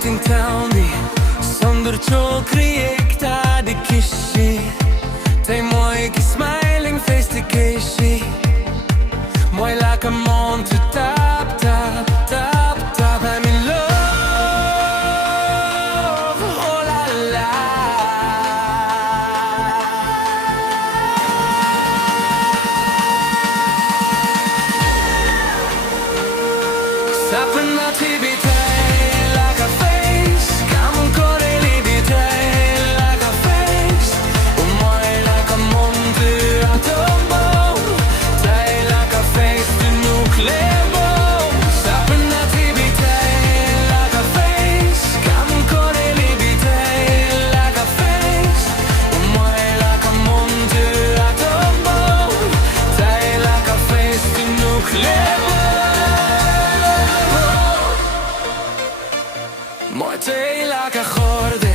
ting towni Sonder cho kriek ta di kishi Tay moi ki smiling face te kishi Moi like a on to tap tap tap tap I'm in love, oh la la Sapna ti bitay like a face Come core li bitay like a face Moi like a monde atombo Tay like a face to nuclear bomb Sapna ti bitay like a face Come core li bitay like a face Moi like a monde atombo Tay like a face to nuclear bomb Moi te like a gorde